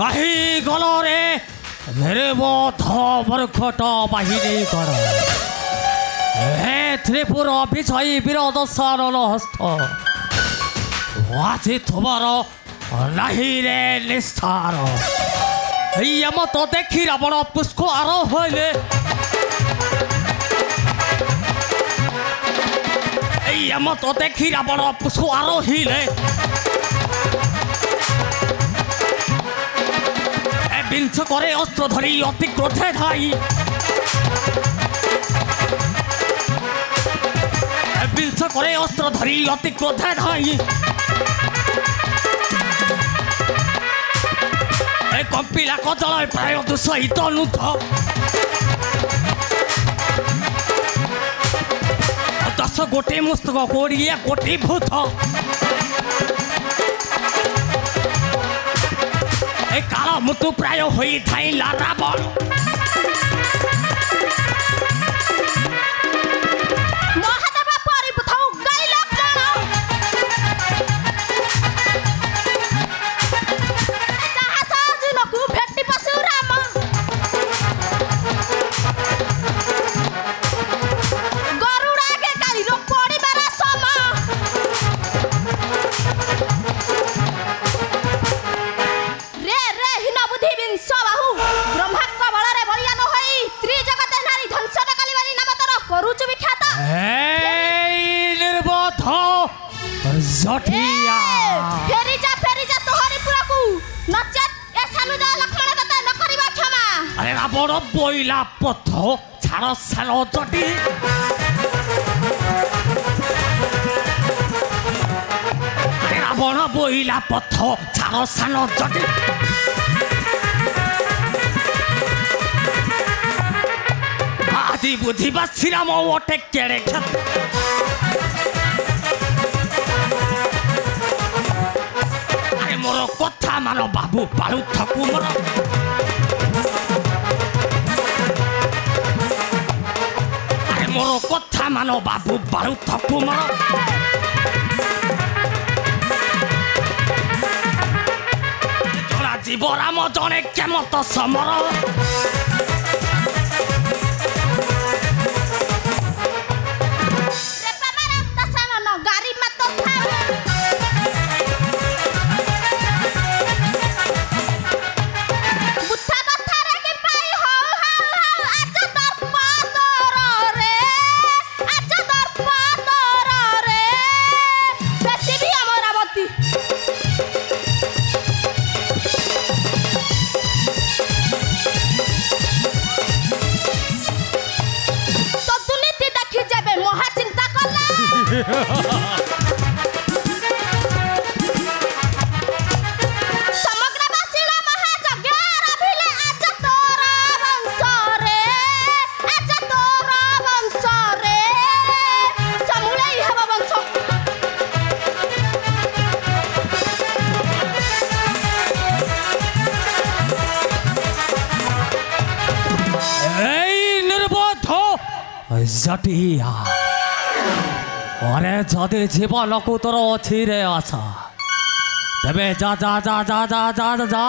कहीं गलो रे मेरे बोध मर्खट बाहिनी कर हे त्रिपुरा विजयी विरोध सारण हस्त आज तुम्हार नहीं रे निस्तार मत देखी रावण पुष्क आरोह मत देखी रावण पुष्क आरोहिले बिंच करे अस्त्र धरी अति क्रोधे धाई बिंच करे अस्त्र धरी अति क्रोधे धाई कंपिला कजल प्राय दुसहित नुथ दस गोटे मुस्तक कोड़िया कोटी भूत काल मृत्यु प्राय होता रावण अरे रावण बोइला पथ छाड़ साल जटी अरे रावण बोइला पथ छाड़ साल जटी आदि बुझिबा श्रीराम ओटे केड़े क्षत अरे मोर कथा मान बाबू बालू थकू मोर मोर कथा मान बाबू बालू थकू मोर जोड़ा जीव राम जने केमत समर जटिया अरे जदि जीवन को तोर अच्छी रे आशा तेरे जा जा जा जा जा जा जा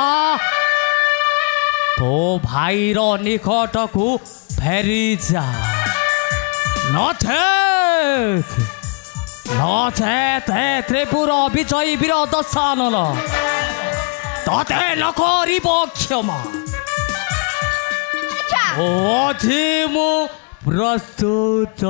तो भाई रो निकट को फेरी जा नचे त्रिपुरा विजयी विरोध सानल तते न करिब क्षमा ओ मु प्रस्तुत